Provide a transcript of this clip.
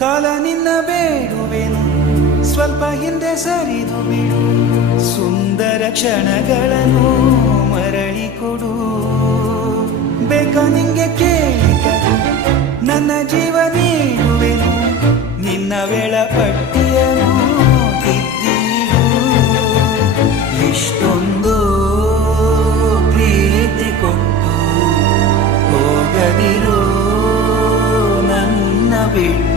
ಕಾಲ ನಿನ್ನ ಬೇಡುವೆನು, ಸ್ವಲ್ಪ ಹಿಂದೆ ಸರಿದು ಬಿಡು. ಸುಂದರ ಕ್ಷಣಗಳನ್ನು ಮರಳಿ ಕೊಡು. ಬೇಕ ನಿಂಗೆ ಕೇಳಿಕರು, ನನ್ನ ಜೀವ ನೀಡುವೆನು. ನಿನ್ನ ವೇಳಾಪಟ್ಟಿಯನ್ನು ತಿದ್ದಿಡು. ಇಷ್ಟೊಂದು ಪ್ರೀತಿ ಕೊಟ್ಟು ಹೋಗದಿರೋ ನನ್ನ ಬಿಟ್ಟು.